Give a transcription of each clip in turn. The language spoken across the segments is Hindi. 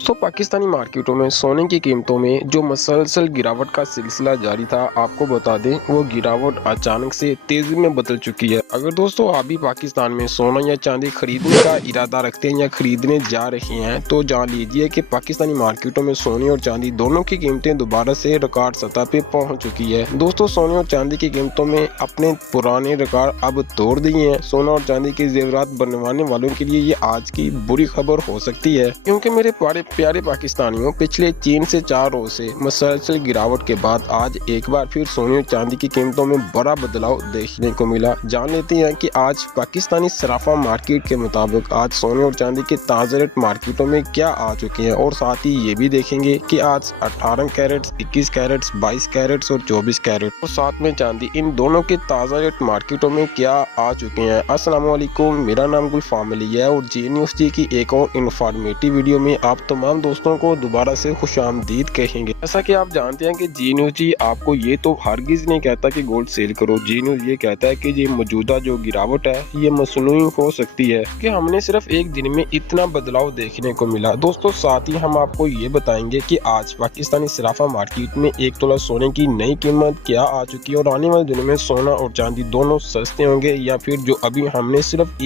पाकिस्तानी मार्केटों में सोने की कीमतों में जो मसलसल गिरावट का सिलसिला जारी था, आपको बता दें वो गिरावट अचानक से तेजी में बदल चुकी है। अगर दोस्तों आप भी पाकिस्तान में सोना या चांदी खरीदने का इरादा रखते हैं या खरीदने जा रहे हैं, तो जान लीजिए कि पाकिस्तानी मार्केटों में सोने और चांदी दोनों की कीमतें दोबारा से रिकॉर्ड सतह पे पहुंच चुकी है। दोस्तों सोने और चांदी की कीमतों में अपने पुराने रिकॉर्ड अब तोड़ दिए हैं। सोना और चांदी के जेवरात बनवाने वालों के लिए ये आज की बुरी खबर हो सकती है, क्योंकि मेरे प्यारे पाकिस्तानियों, पिछले 3 से 4 रोज से मुसलसल गिरावट के बाद आज एक बार फिर सोने और चांदी की कीमतों में बड़ा बदलाव देखने को मिला। जान लेते हैं कि आज पाकिस्तानी सराफा मार्केट के मुताबिक आज सोने और चांदी के ताज़ा रेट मार्केटों में क्या आ चुके हैं, और साथ ही ये भी देखेंगे कि आज 18 कैरेट्स, 21 कैरेट्स, 22 कैरेट्स और 24 कैरेट और साथ में चांदी, इन दोनों के ताज़ा रेट मार्केटों में क्या आ चुके हैं। अस्सलाम वालेकुम, मेरा नाम गुल फैमिली है और जी न्यूज़ जी की एक और इन्फॉर्मेटिव वीडियो में आप तमाम दोस्तों को दोबारा से खुशामदीद कहेंगे। जैसा कि आप जानते हैं कि जी न्यूज़ जी आपको ये तो हरगिज नहीं कहता कि गोल्ड सेल करो। जी न्यूज़ ये कहता है कि ये मौजूदा जो गिरावट है ये मसनूई हो सकती है कि हमने सिर्फ एक दिन में इतना बदलाव देखने को मिला। दोस्तों साथ ही हम आपको ये बताएंगे कि आज पाकिस्तानी सराफा मार्केट में 1 तोला सोने की नई कीमत क्या आ चुकी है और आने वाले दिनों में सोना और चांदी दोनों सस्ते होंगे या फिर जो अभी हमने सिर्फ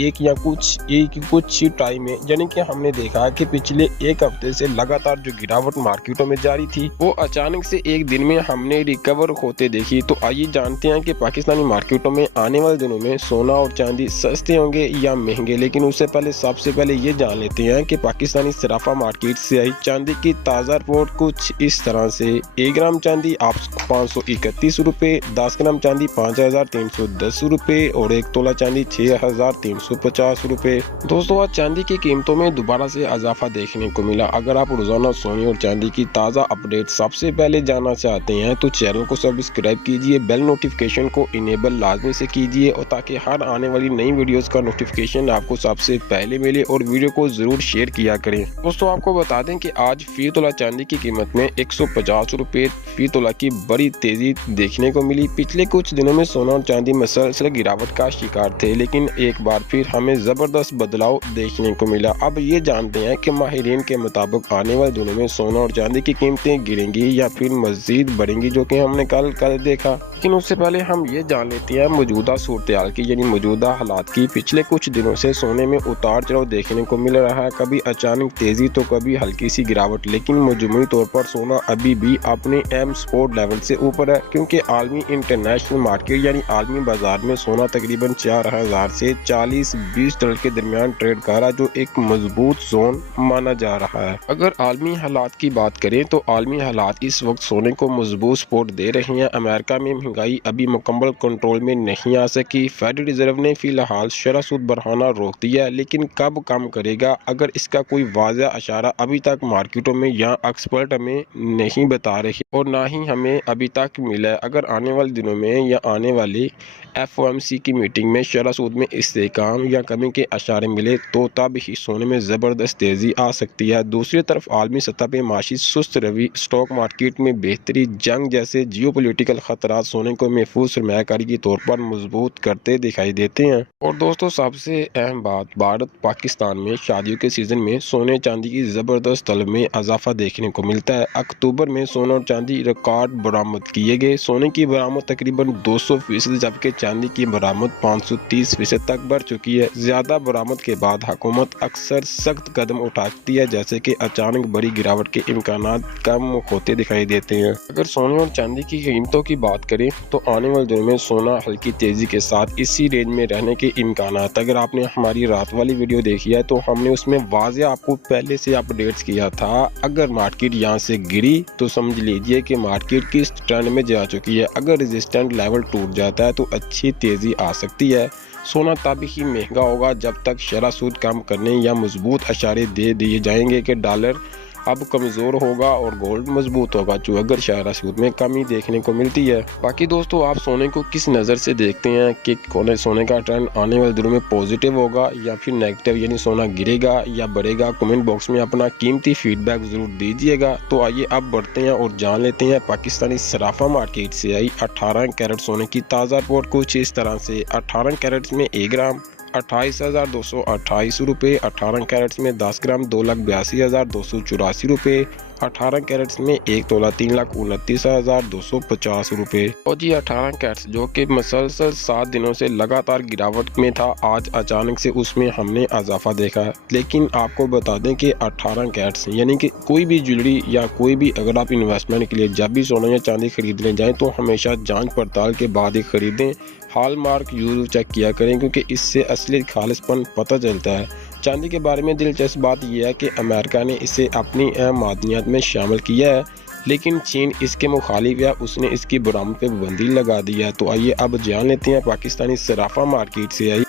कुछ टाइम में, यानी कि हमने देखा कि पिछले एक हफ्ते से लगातार जो गिरावट मार्केटों में जारी थी वो अचानक से एक दिन में हमने रिकवर होते देखी। तो आइए जानते हैं कि पाकिस्तानी मार्केटों में आने वाले दिनों में सोना और चांदी सस्ते होंगे या महंगे। लेकिन उससे पहले सबसे पहले ये जान लेते हैं कि पाकिस्तानी सराफा मार्केट से आई चांदी की ताज़ा रिपोर्ट कुछ इस तरह से। 1 ग्राम चांदी आपको 531 रुपए, 10 ग्राम चांदी 5310 रुपए और 1 तोला चांदी 6350 रुपए। दोस्तों आज चांदी की कीमतों में दोबारा से इजाफा देखने को मिला। अगर आप रोजाना सोने और चांदी की ताज़ा अपडेट सबसे पहले जानना चाहते हैं तो चैनल को सब्सक्राइब कीजिए, बेल नोटिफिकेशन को इनेबल लाजमी से कीजिए और ताकि हर आने वाली नई वीडियोस का नोटिफिकेशन आपको सबसे पहले मिले, और वीडियो को जरूर शेयर किया करें। दोस्तों आपको बता दें कि आज फी तोला चांदी की कीमत में 150 रुपए फी तोला की बड़ी तेजी देखने को मिली। पिछले कुछ दिनों में सोना और चांदी मसलसल गिरावट का शिकार थे, लेकिन एक बार फिर हमें जबरदस्त बदलाव देखने को मिला। अब ये जानते हैं कि माहिरीन के मुताबिक आने वाले दिनों में सोना और चांदी की कीमतें गिरेंगी या फिर मजीद बढ़ेंगी, जो कि हमने कल देखा। लेकिन उससे पहले हम ये जान लेते हैं मौजूदा सूरत-ए-हाल की, यानी मौजूदा हालात की। पिछले कुछ दिनों से सोने में उतार चढ़ाव देखने को मिल रहा है, कभी अचानक तेजी तो कभी हल्की सी गिरावट, लेकिन मजमूई तौर पर सोना अभी भी अपने अहम सपोर्ट लेवल से ऊपर है, क्योंकि आलमी इंटरनेशनल मार्केट यानी आलमी बाजार में सोना तकरीबन 4000 से 40-20 डॉलर के दरमियान ट्रेड कर रहा है, जो एक मजबूत जोन माना जा रहा है। अगर आलमी हालात की बात करें तो आलमी हालात इस वक्त सोने को मजबूत सपोर्ट दे रहे हैं। अमेरिका में महंगाई अभी मुकम्मल कंट्रोल में नहीं आ सकी। फेडरल रिजर्व ने फिलहाल शरह सूद बढ़ाना रोक दिया, लेकिन कब कम करेगा, अगर इसका कोई वाज़ह इशारा अभी तक मार्केटों में या एक्सपर्ट हमें नहीं बता रहे और ना ही हमें अभी तक मिला है। अगर आने वाले दिनों में या आने वाली FOMC की मीटिंग में शरह सूद में इस्तेहकाम या कमी के इशारे मिले तो तब ही सोने में ज़बरदस्त तेज़ी आ सकती है। दूसरी तरफ आलमी सतह पर माशी सुस्त रवि, स्टॉक मार्केट में बेहतरी, जंग जैसे जियोपॉलिटिकल खतरात सोने को महफूज सरमायाकारी के तौर पर मजबूत करते दिखाई देते हैं। और दोस्तों सबसे अहम बात, भारत पाकिस्तान में शादियों के सीजन में सोने चांदी की ज़बरदस्त तलब में इजाफा देखने को मिलता है। अक्टूबर में सोना और चांदी रिकॉर्ड बरामद किए गए। सोने की बरामद तकरीबन 200%, जबकि चांदी की बरामद 530% तक बढ़ चुकी है। ज्यादा बरामद के बाद हुकूमत अक्सर सख्त कदम उठाती है, जैसे कि अचानक बड़ी गिरावट के इम्कानात कम होते दिखाई देते हैं। अगर सोने और चांदी की कीमतों की बात करें तो आने वाले दिनों में सोना हल्की तेजी के साथ इसी रेंज में रहने के इम्कानात। अगर आपने हमारी रात वाली वीडियो देखी है तो हमने उसमें वाज़ेह आपको पहले से अपडेट्स किया था। अगर मार्केट यहाँ से गिरी तो समझ लीजिए कि मार्केट किस ट्रेंड में जा चुकी है। अगर रेजिस्टेंट लेवल टूट जाता है तो अच्छी तेजी आ सकती है। सोना तब ही महंगा होगा जब तक शरह सूद कम करने या मजबूत इशारे दे दिए जाएंगे कि डॉलर अब कमज़ोर होगा और गोल्ड मजबूत होगा, जो अगर शरह सूद में कमी देखने को मिलती है। बाकी दोस्तों आप सोने को किस नज़र से देखते हैं कि सोने का ट्रेंड आने वाले दिनों में पॉजिटिव होगा या फिर नेगेटिव, यानी सोना गिरेगा या बढ़ेगा? कमेंट बॉक्स में अपना कीमती फीडबैक ज़रूर दीजिएगा। तो आइए अब बढ़ते हैं और जान लेते हैं पाकिस्तानी सराफा मार्केट से आई 18 कैरेट सोने की ताज़ा रिपोर्ट कुछ इस तरह से। 18 कैरेट में 1 ग्राम 28,228 रुपये, 18 कैरेट्स में 10 ग्राम 2,82,284 रुपये, 18 कैरेट्स में 1 तोला 3,29,250 रुपये। और जी 18 कैरेट्स जो कि मसलसल 7 दिनों से लगातार गिरावट में था, आज अचानक से उसमें हमने इजाफा देखा है। लेकिन आपको बता दें कि 18 कैरेट्स यानी कि कोई भी ज्वेलरी या कोई भी अगर आप इन्वेस्टमेंट के लिए जब भी सोना या चांदी खरीदने जाएं तो हमेशा जांच पड़ताल के बाद ही खरीदें। हॉलमार्क जरूर चेक किया करें क्योंकि इससे असली खालिशपन पता चलता है। चांदी के बारे में दिलचस्प बात यह है कि अमेरिका ने इसे अपनी अहम मादनियात में शामिल किया है, लेकिन चीन इसके मुखालिफ है, उसने इसकी बरामद पे पाबंदी लगा दी है। तो आइए अब जान लेते हैं पाकिस्तानी सराफा मार्केट से आई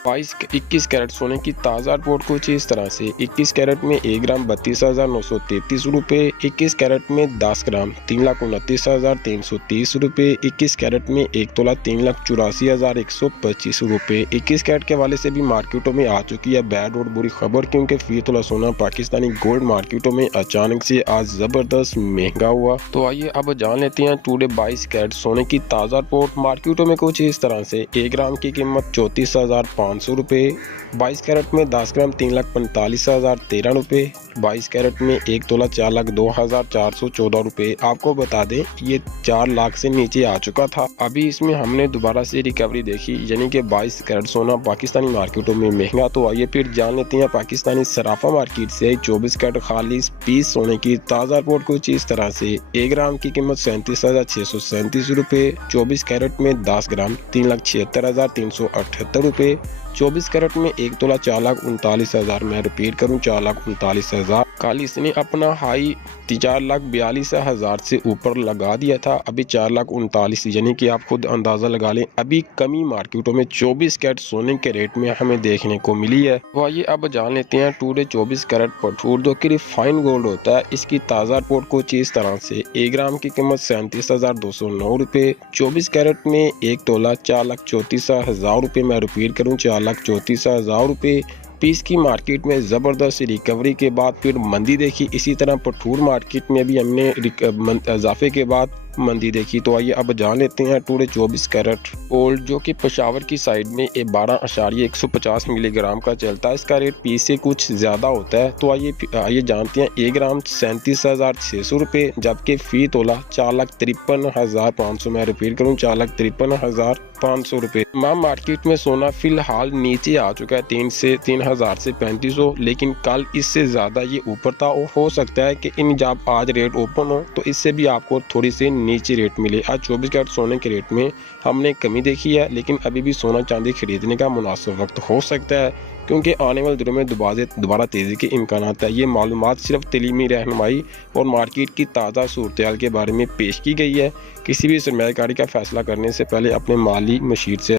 21 कैरेट सोने की ताज़ा रिपोर्ट कुछ इस तरह से। 21 कैरेट में 1 ग्राम 32,933 रुपये, 21 कैरेट में 10 ग्राम 3,29,330 रुपये, 21 कैरेट में 1 तोला 3,84,125 रुपये। 21 कैरेट के हवाले से भी मार्केटों में आ चुकी है बैड और बुरी खबर, क्योंकि फी तोला सोना पाकिस्तानी गोल्ड मार्केटों में अचानक से आज ज़बरदस्त महंगा हुआ। तो आइए अब जान लेते हैं टुडे 22 कैरेट सोने की ताज़ा रिपोर्ट मार्केटों में कुछ इस तरह से। 1 ग्राम की कीमत 34,500 रुपये, 22 कैरेट में 10 ग्राम 3,45,013 रुपये, 22 कैरेट में 1 तोला 4,02,414 रुपये। आपको बता दें ये 4 लाख से नीचे आ चुका था, अभी इसमें हमने दोबारा से रिकवरी देखी, यानी कि 22 कैरेट सोना पाकिस्तानी मार्केटों में महंगा। तो आइए फिर जान लेते हैं पाकिस्तानी सराफा मार्केट से 24 कैरेट खालिस पीस सोने की ताज़ा रिपोर्ट कुछ इस तरह से। 1 ग्राम की कीमत 37,637 रुपये, 24 कैरेट में 10 ग्राम 3,76,378 रुपये, 24 कैरेट में 1 तोला 4,39,000, मैं रिपीट करूं 4,39,000। कल इसने अपना हाई 4,42,000 से ऊपर लगा दिया था, अभी 4,39,000, यानी कि आप खुद अंदाज़ा लगा लें अभी कमी मार्केटों में 24 कैरेट सोने के रेट में हमें देखने को मिली है। तो आइए अब जान लेते हैं टुडे 24 कैरेट पठूर जो कि रिफाइन गोल्ड होता है, इसकी ताज़ा रिपोर्ट कुछ इस तरह से। 1 ग्राम की कीमत 37,209 रुपये, 24 कैरेट में 1 तोला 4,34,000 रुपये, मैं रिपीट करूँ 4,34,000 रुपये। पीस की मार्केट में ज़बरदस्त रिकवरी के बाद फिर मंदी देखी, इसी तरह पठूर मार्केट में भी हमने इजाफे के बाद मंदी देखी। तो आइए अब जान लेते हैं टुडे 24 कैरेट गोल्ड जो कि पेशावर की साइड में 12.150 मिलीग्राम का चलता है, इसका रेट पीस से कुछ ज़्यादा होता है। तो आइए जानते हैं। 1 ग्राम 37,600 रुपये, जबकि फ़ी तोला 4,53,500, मैं रिपीट करूँ 4,53,500 रुपये। तमाम मार्केट में सोना फिलहाल नीचे आ चुका है 3,000 से 3,500, लेकिन कल इससे ज़्यादा ये ऊपर था और हो सकता है कि इन जब आज रेट ओपन हो तो इससे भी आपको थोड़ी सी नीचे रेट मिले। आज 24 कैरेट सोने के रेट में हमने कमी देखी है, लेकिन अभी भी सोना चांदी खरीदने का मुनासिब वक्त हो सकता है, क्योंकि आने वाले दिनों में दोबारा तेज़ी के इम्कानात है। ये मालूमात सिर्फ तलीमी रहनुमाई और मार्केट की ताज़ा सूरत-ए-हाल के बारे में पेश की गई है। किसी भी सरमायाकारी का फैसला करने से पहले अपने माली मशीर से